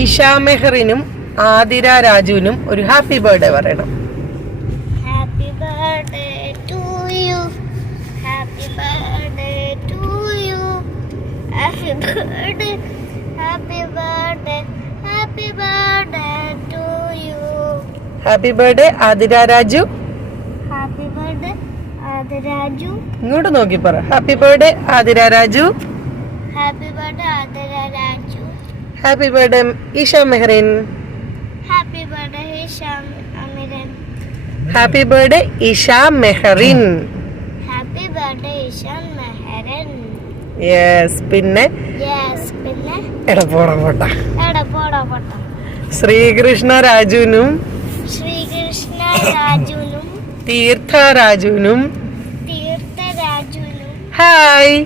ഇഷ മെഹറിനും ആതിര രാജുവിനും ഒരു happy birthday പറയണം. Happy birthday to you, happy birthday to you, happy birthday, happy birthday, happy birthday to you. Happy birthday Athira Raju. Happy birthday Athira Raju. ഇങ്ങോട്ട് നോക്കി പറ. Happy birthday Athira Raju. Happy birthday Athira Raju. Happy birthday Isha Meharin. Happy birthday Hisham Amiran. Happy birthday Isha Meharin. Happy birthday Isham Meharin. Yes. പിന്നെ പിന്നെ എടപ്പോട പോട്ട എടപ്പോടാ പൊട്ട. ശ്രീകൃഷ്ണ രാജുവിനും ശ്രീകൃഷ്ണ രാജുവിനും തീർത്ഥ രാജുവിനും തീർത്ഥ രാജുവിനും ഹായ്.